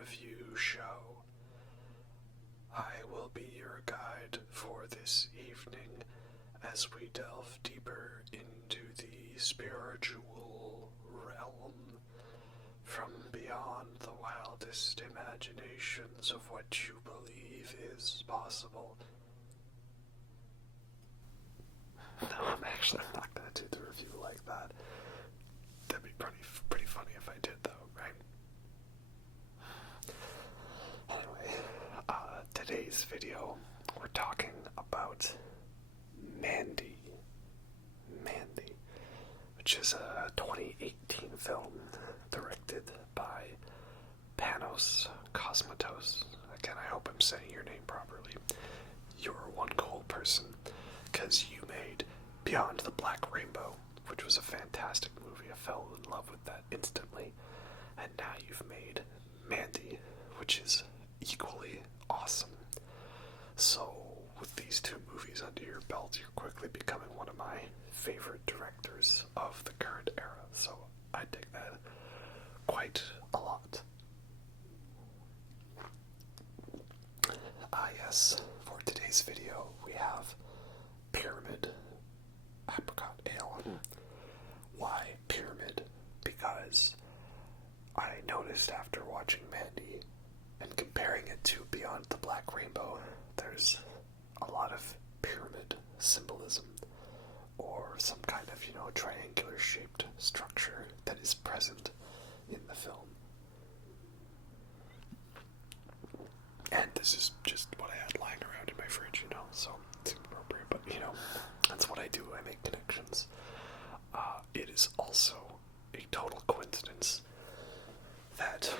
review show. I will be your guide for this evening as we delve deeper into the spiritual realm from beyond the wildest imaginations of what you believe is possible. No, I'm not going to do the review like that. That'd be pretty funny if I did, though, right? Anyway, today's video, we're talking about Mandy, which is a 2018 film directed by Panos Cosmatos. Again, I hope I'm saying your name properly. You're one cool person, because you made Beyond the Black Rainbow, which was a fantastic movie. I fell in love with that instantly. And now you've made Mandy, which is equally awesome. So, with these two movies under your belt, you're quickly becoming one of my favorite directors of the current era. So, I dig that quite a lot. Yes, for today's video, we have Pyramid Apricot Ale. Why Pyramid? Because I noticed after watching Mandy and comparing it to Beyond the Black Rainbow, there's a lot of pyramid symbolism, or some kind of, triangular shaped structure that is present in the film. And this is just what I had lying around in my fridge, so it's appropriate, but that's what I do, I make connections. It is also a total coincidence that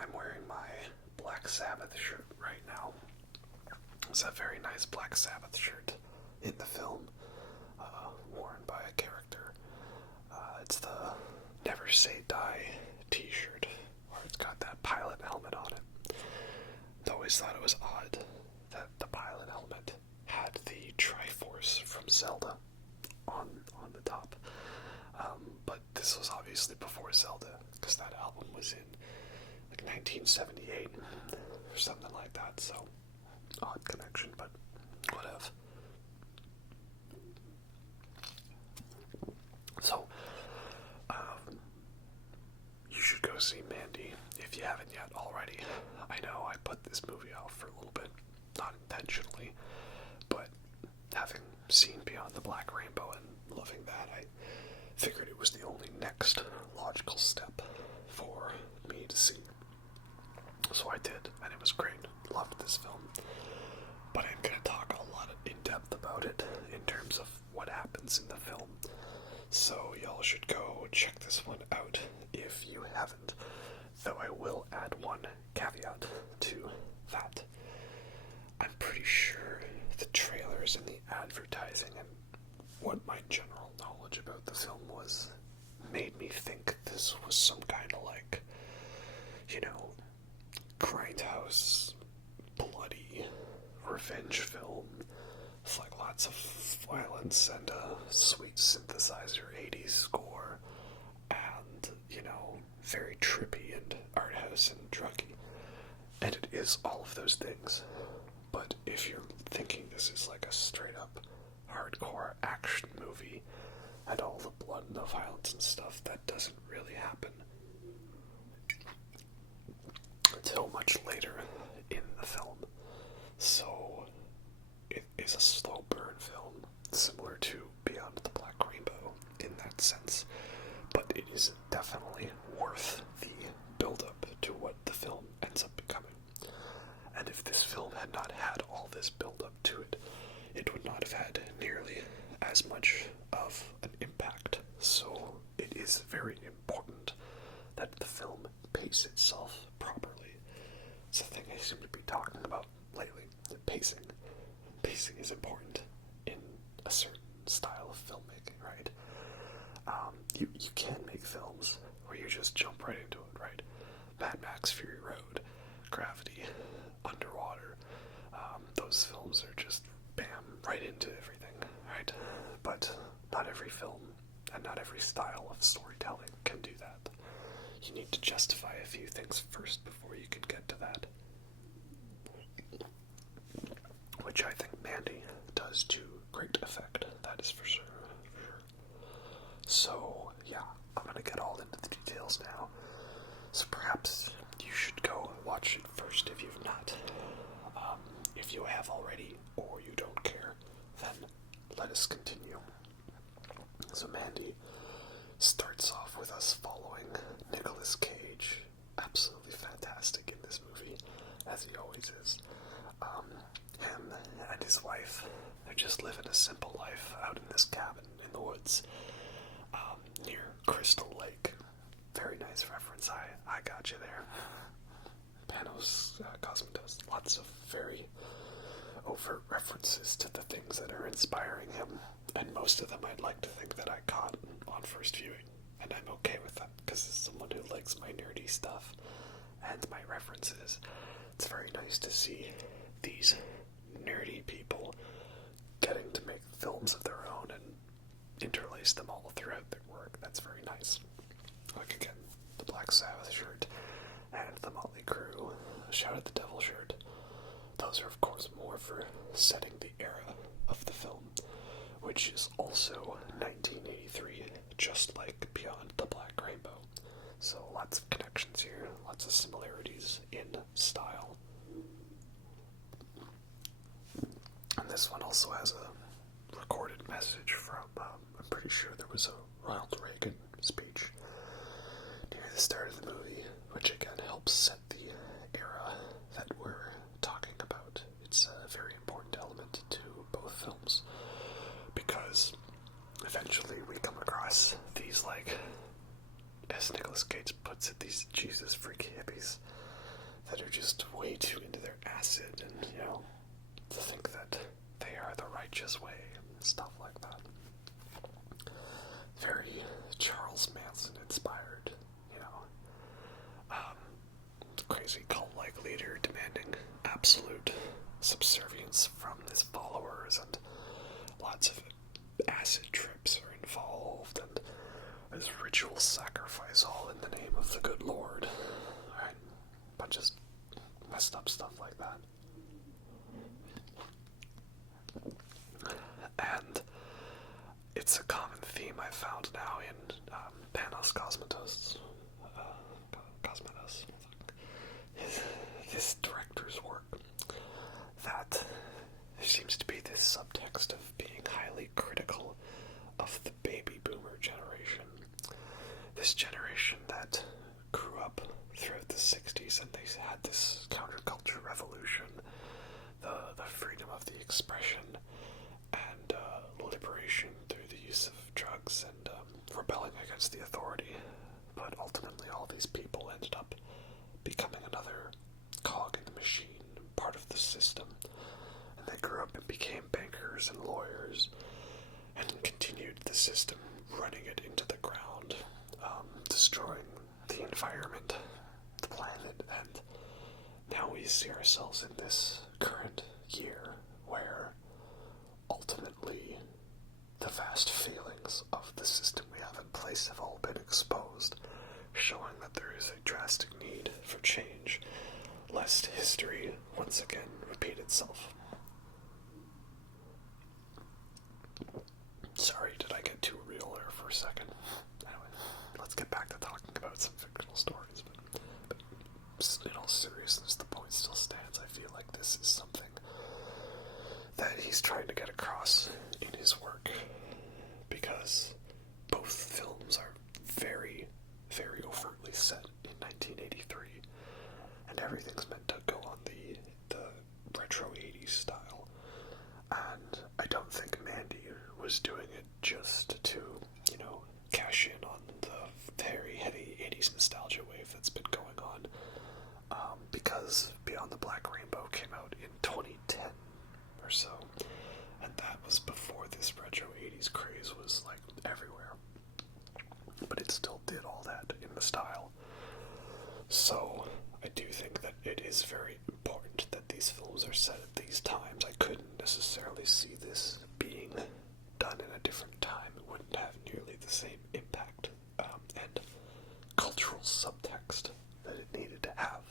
I'm wearing my Black Sabbath shirt right now. It's a very nice Black Sabbath shirt in the film, worn by a character. It's the Never Say Die t-shirt, where it's got that pilot helmet on it. I always thought it was odd that the pilot helmet had the Triforce from Zelda on the top. But this was obviously before Zelda, because that album was in 1978 or something like that, so odd connection, but whatever. So, you should go see Mandy if you haven't yet already. I know I put this movie off for a little bit, not intentionally, but having seen Beyond the Black Rainbow and loving that, I figured it was the only next logical step for me to see. So I did, and it was great. Loved this film. But I'm going to talk a lot in depth about it in terms of what happens in the film. So y'all should go check this one out if you haven't. Though I will add one caveat to that. I'm pretty sure the trailers and the advertising and what my general knowledge about the film was made me think this was some kind of grindhouse, bloody revenge film with lots of violence and a sweet synthesizer 80s score and, very trippy and art house and druggy. And it is all of those things. But if you're thinking this is a straight up hardcore action movie and all the blood and the violence and stuff, that doesn't really happen until much later in the film. So it is a slow burn film, similar to Beyond the Black Rainbow in that sense, but it is definitely worth the build-up to what the film ends up becoming. And if this film had not had all this build-up to it, it would not have had nearly as much of an impact. So it is very important that the film pace itself properly. It's a thing I seem to be talking about lately, pacing. Pacing is important in a certain style of filmmaking, right? You can make films where you just jump right into it, right? Mad Max Fury Road, Gravity, Underwater, those films are just bam, right into everything, right? But not every film and not every style of storytelling can do that. You need to justify a few things first before you can does to great effect, that is for sure. So, yeah, I'm gonna get all into the details now. So perhaps you should go and watch it first if you've not. If you have already, or you don't care, then let us continue. So Mandy starts off with us following Nicolas Cage, absolutely fantastic in this movie, as he always is. Him and his wife, they're just living a simple life out in this cabin in the woods, near Crystal Lake. Very nice reference, I got you there. Panos Cosmatos, lots of very overt references to the things that are inspiring him, and most of them I'd like to think that I caught on first viewing, and I'm okay with that, because as someone who likes my nerdy stuff and my references, it's very nice to see these nerdy people getting to make films of their own and interlace them all throughout their work. That's very nice. Like, again, the Black Sabbath shirt and the Motley Crue Shout at the Devil shirt. Those are, of course, more for setting the era of the film, which is also 1983, just like Beyond the Black Rainbow. So lots of connections here, lots of similarities in style. And this one also has a recorded message from, I'm pretty sure there was a Ronald Reagan speech near the start of the movie, which again helps set the era that we're talking about. It's a very important element to both films, because eventually we come across these, like, as Nicolas Cage puts it, these Jesus freak hippies that are just way too into their acid and, to think that they are the righteous way and stuff like that. Very Charles Manson inspired, crazy cult-like leader demanding absolute subservience from his followers, and lots of acid trips are involved, and there's ritual sacrifice all in the name of the good Lord. Right? Bunch of messed up stuff like that. And it's a common theme I found now in Panos Cosmatos. His director's work, that there seems to be this subtext of being highly critical of the baby boomer generation. This generation that grew up throughout the 60s, and they had this counterculture revolution, the freedom of the expression, and liberation through the use of drugs and rebelling against the authority. But ultimately all these people ended up becoming another cog in the machine, part of the system. And they grew up and became bankers and lawyers, and continued the system, running it into the ground, destroying the environment, the planet. And now we see ourselves in this current year where ultimately the vast failings of the system we have in place have all been exposed, showing that there is a drastic need for change, lest history once again repeat itself. Sorry, did I get too real there for a second? Anyway, let's get back to talking about some fictional stories, but in all seriousness, the point still stands. I feel like this is something that he's trying to get across in his work, because both films are very, very overtly set in 1983, and everything's meant to go on the retro 80s style. And I don't think Mandy was doing it just to, cash in on the very heavy 80s nostalgia wave that's been going on, because Beyond the Black Rainbow came out in 2010 or so, and that was before this retro 80s craze was, like, everywhere. But it still did all that in the style. So I do think that it is very important that these films are set at these times. I couldn't necessarily see this being done in a different time. It wouldn't have nearly the same impact and cultural subtext that it needed to have.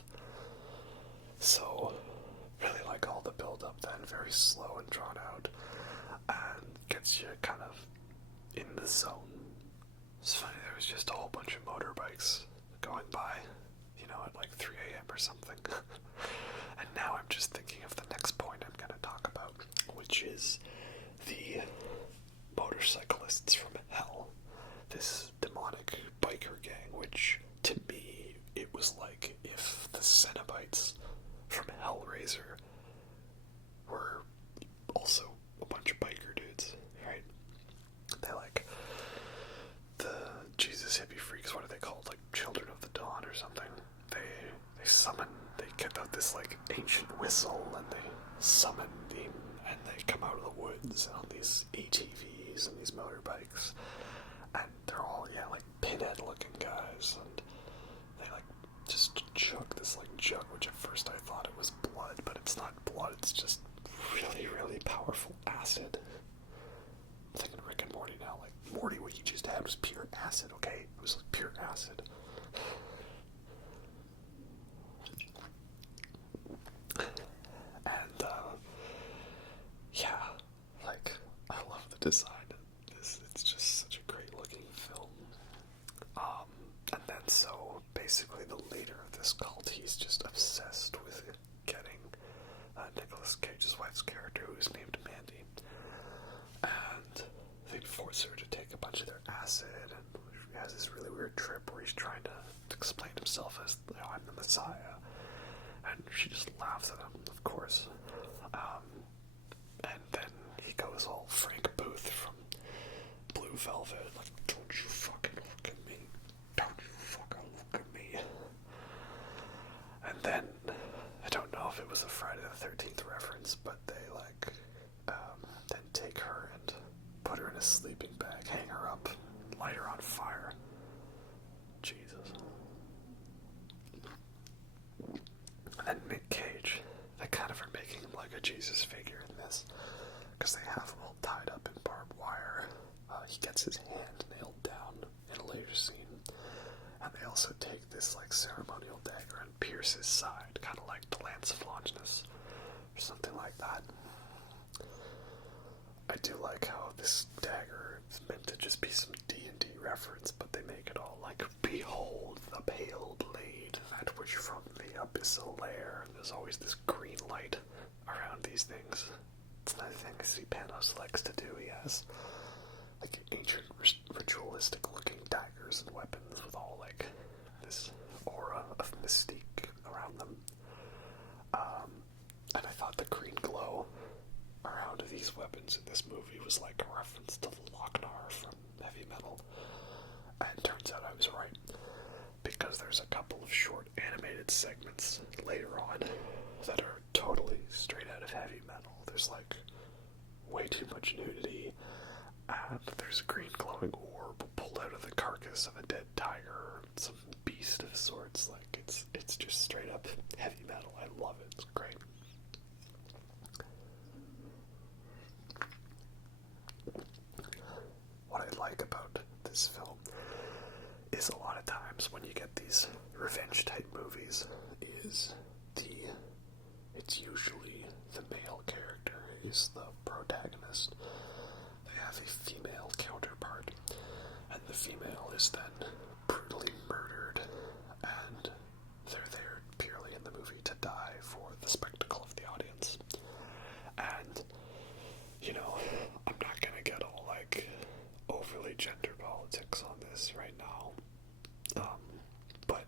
So really like all the build-up then, very slow and drawn out. you're kind of in the zone. It's funny, there was just a whole bunch of motorbikes going by, at like 3 a.m. or something. And now I'm just thinking of the next point I'm going to talk about, which is the motorcyclists from hell. This demonic biker gang, which to me, it was like if the Cenobites from Hellraiser were also a bunch of biker dudes, right? They like the Jesus hippie freaks, what are they called? Like Children of the Dawn or something. They get out this like ancient whistle and they summon them and they come out of the woods on these ATVs and these motorbikes. And they're all, like pinhead looking guys, and they like just chug this like jug, which at first I thought it was blood, but it's not blood, it's just really, really powerful acid. I'm thinking Rick and Morty now, like, Morty, what you just had was pure acid, okay? It was like pure acid. And, I love the design of this. It's just such a great looking film. And then so, basically the leader of this cult, he's just obsessed with getting Nicolas Cage's wife's character, who's named Mandy. And they force her to take a bunch of their acid, and he has this really weird trip where he's trying to explain himself as, I'm the Messiah. And she just laughs at him, of course. And then he goes all Frank Booth from Blue Velvet, like, don't you fucking look at me. Don't you fucking look at me. And then, I don't know if it was a Friday the 13th reference, but they, then take her and put her in a sleeping bag, hang her up, light her on fire. Jesus. And then Nick Cage, they kind of are making him like a Jesus figure in this, because they have him all tied up in barbed wire. He gets his hand nailed down in a later scene, and they also take this like ceremonial dagger and pierce his side, kind of like the Lance of Longinus, or something like that. I do like how this dagger is meant to just be some D&D reference, but they make it all like, behold the pale blade, that which from the abyssal lair. And there's always this green light around these things. It's another thing I see Panos likes to do. He has like ancient ritualistic looking daggers and weapons with all like this aura of mystique around them. And I thought the green glow around these weapons in this movie was like a reference to Lochnar from Heavy Metal. And it turns out I was right, because there's a couple of short animated segments later on that are totally straight out of Heavy Metal. There's like way too much nudity, and there's a green glowing orb pulled out of the carcass of a dead tiger, some beast of sorts. Like it's just straight up Heavy Metal. I love it. It's great. What I like about this film is a lot of times when you get these revenge type movies is it's usually the male character is the protagonist. They have a female counterpart, and the female is then brutally murdered, and they're there purely in the movie to die for the spectacle of the audience. And I'm not gonna get all like overly gender politics on this right now. But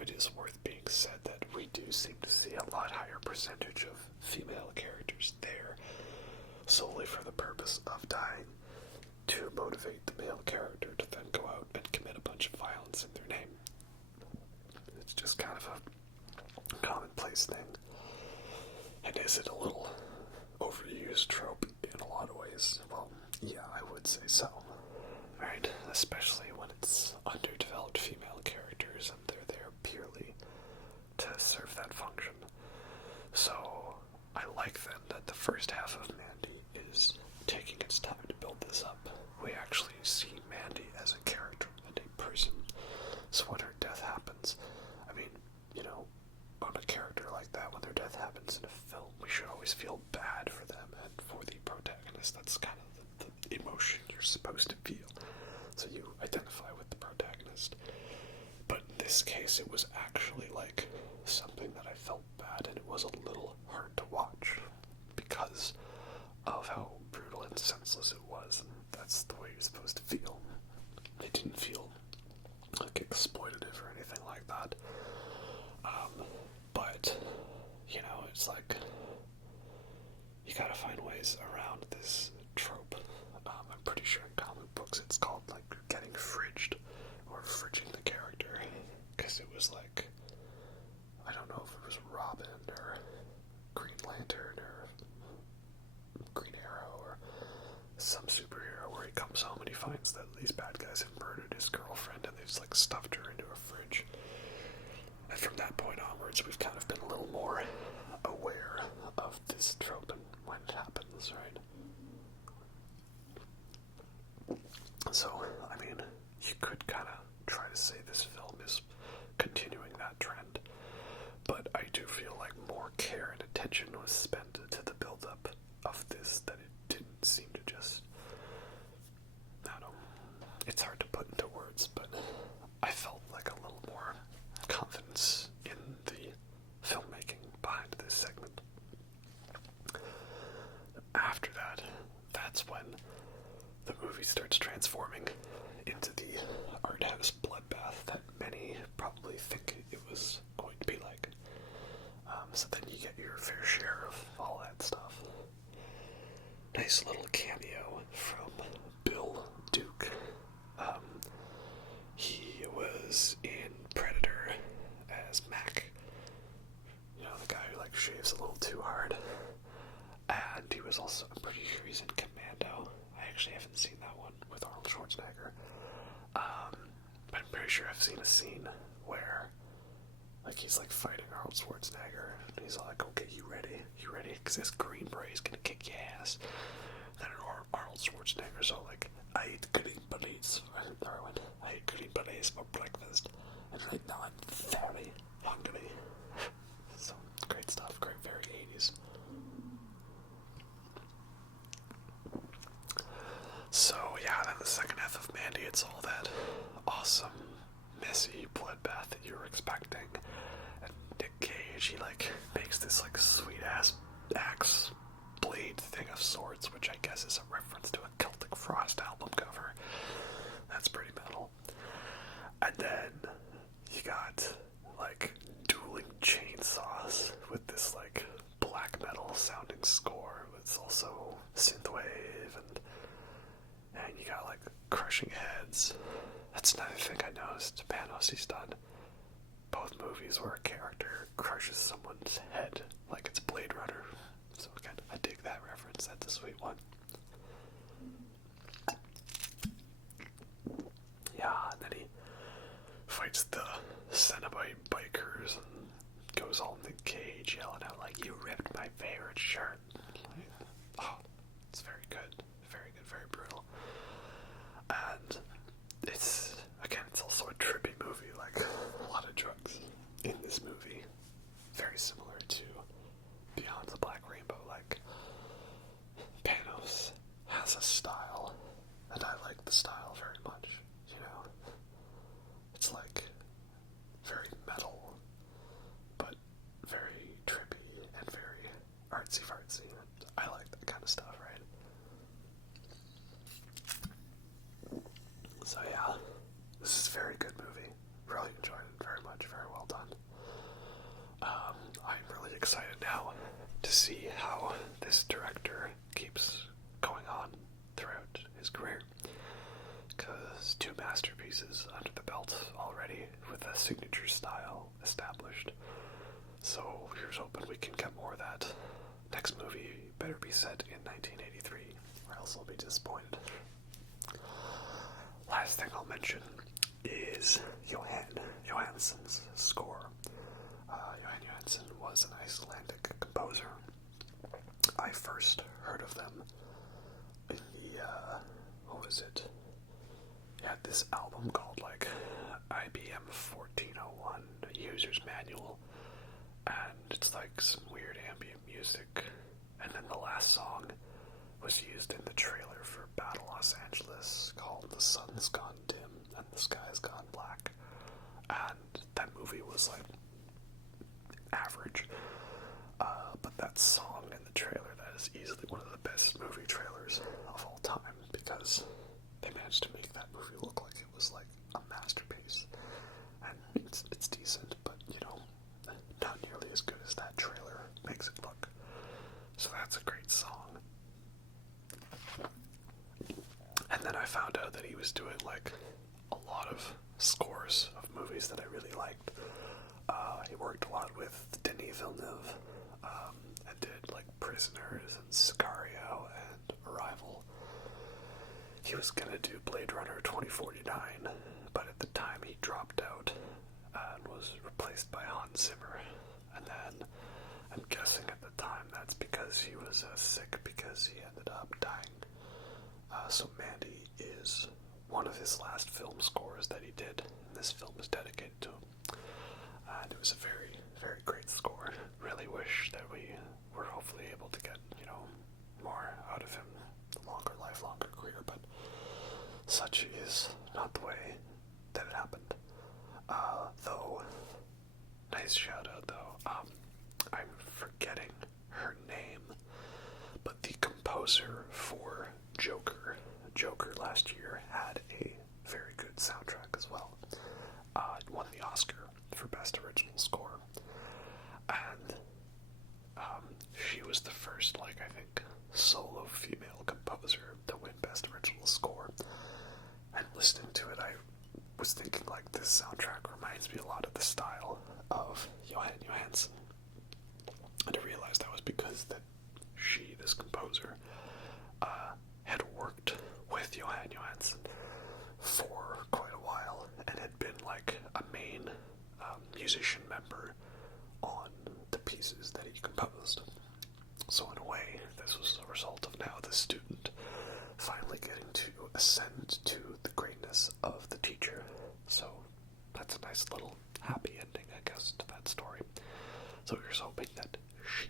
it is worth being said that we do seem to see a lot higher percentage of female characters there solely for the purpose of dying, to motivate the male character to then go out and commit a bunch of violence in their name. It's just kind of a commonplace thing. And is it a little overused trope in a lot of ways? Well, yeah, I would say so. Right? Especially when it's underdeveloped female characters and they're there purely to serve that function. So, I like then that the first half of Mandy is taking its time to build this up. We actually see Mandy as a character and a person. So when her death happens, I mean, on a character like that, when their death happens in a film, we should always feel bad for them and for the protagonist. That's kind of the emotion you're supposed to feel. So you identify with the protagonist. But in this case, it was actually like something that I felt bad, and it was a little hard to watch because of how brutal and senseless it was, and that's the way you're supposed to feel. It didn't feel like exploitative or anything like that. But, you know, it's like, you gotta find ways around this trope. I'm pretty sure in comic books it's called, like, getting fridged, or fridging the character, because it was like, I don't know if it was Robin, or Green Lantern, or Green Arrow, or some superhero where he comes home and he finds that these bad guys have murdered his girlfriend, and they've just, like, stuffed her into a fridge. And from that point onwards, we've kind of been a little more aware of this trope and when it happens, right? So, I mean, you could kind of try to say this film is continuing that trend, but I do feel like more care and attention was spent to the build-up of this that it didn't seem to just, I don't know, it's hard to put into words, but I felt like a little more confidence in the filmmaking behind this segment. After that, that's when the movie starts transforming into the art house bloodbath that many probably think it was going to be like. So then you get your fair share of all that stuff. Nice little cameo from Bill Duke. He was in Predator as Mac. You know, the guy who, like, shaves a little too hard. And he was also, I'm pretty sure he's in Commando. I actually haven't seen that one with Arnold Schwarzenegger. But I'm pretty sure I've seen a scene where, like, he's, like, fighting Arnold Schwarzenegger, and he's like, okay, you ready? You ready? Because this Green Beret's gonna kick your ass. Then Arnold Schwarzenegger's all like, I eat green berets. I eat green berets for breakfast. And right now I'm very hungry. So, great stuff. Great, very 80s. So, yeah, then the second half of Mandy, it's all that awesome, messy bloodbath that you were expecting. And Nick Cage, he, like, makes this, like, sweet-ass axe blade thing of sorts, which I guess is a reference to a Celtic Frost album cover. That's pretty metal. And then you got, like, dueling chainsaws with this, like, black metal sounding score. It's also synthwave, and you got, like, crushing heads. That's another thing I noticed. Panos, he's done both movies where a character crushes someone's head like it's Blade Runner. So again, I dig that reference. That's a sweet one. Yeah, and then he fights the Cenobite bikers and goes all in the cage, yelling out like, "You ripped my favorite shirt." Like, oh, it's very good. Very good, very brutal. And it's, again, it's also a trippy movie, like a lot of drugs in this movie. Very similar to Beyond the Black Rainbow. Like, Panos has a style, and I like the style very much, you know? It's like very metal, but very trippy and very artsy-fartsy. I like that kind of stuff, right? So yeah, this is a very good movie. Really enjoyed it very much. Very well done. I'm really excited now to see how this director keeps going on throughout his career. Because 2 masterpieces under the belt already with a signature style established. So here's hoping we can get more of that. Next movie better be set in 1983, or else I'll be disappointed. Last thing I'll mention is Johansson's score. Johan Johansson was an Icelandic composer. I first heard of them in the, what was it? He had this album called, like, IBM 1401, a user's manual, and it's like some weird ambient music, and then the last song, was used in the trailer for Battle Los Angeles called The Sun's Gone Dim and the Sky's Gone Black. And that movie was like average. But that song in the trailer, that is easily one of the best movie trailers of all time, because they managed to make that movie look like it was like a masterpiece. And it's decent, but not nearly as good as that trailer makes it look. So that's a great song. And then I found out that he was doing like a lot of scores of movies that I really liked. He worked a lot with Denis Villeneuve, and did like Prisoners and Sicario and Arrival. He was gonna do Blade Runner 2049, but at the time he dropped out and was replaced by Hans Zimmer. And then I'm guessing at the time that's because he was sick, because he ended up dying. So Mandy is one of his last film scores that he did, and this film is dedicated to him. And it was a very, very great score. Really wish that we were hopefully able to get, more out of him, longer life, longer career, but such is not the way that it happened. Though, nice shout out though, I'm forgetting her name, but the composer for Joker last year had a very good soundtrack as well. It won the Oscar for Best Original Score, and she was the first, I think, solo female composer to win Best Original Score. And listening to it, I was thinking, this soundtrack reminds me a lot of the style of Johan Johansson. And I realized that was because that she, this composer, had worked with Johan Johansson for quite a while and had been a main musician member on the pieces that he composed. So in a way, this was the result of now the student finally getting to ascend to the greatness of the teacher. So that's a nice little happy ending, I guess, to that story. So here's hoping that she,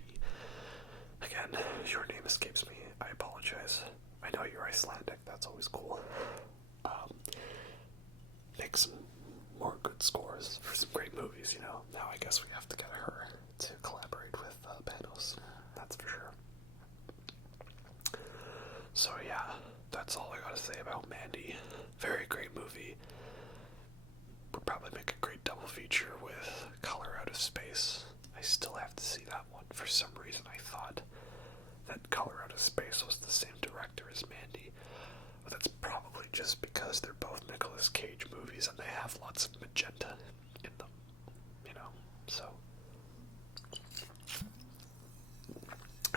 again, your name escapes me, I apologize. I know you're Icelandic, that's always cool. Make some more good scores for some great movies, Now I guess we have to get her to collaborate with Panos, that's for sure. So yeah, that's all I gotta say about Mandy. Very great movie. Would probably make a great double feature with Color Out of Space. I still have to see that one. For some reason I thought that Color Out of Space was the same director as Mandy, but that's probably just because they're both Nicolas Cage movies and they have lots of magenta in them, so.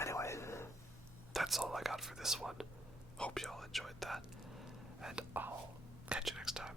Anyway, that's all I got for this one. Hope y'all enjoyed that, and I'll catch you next time.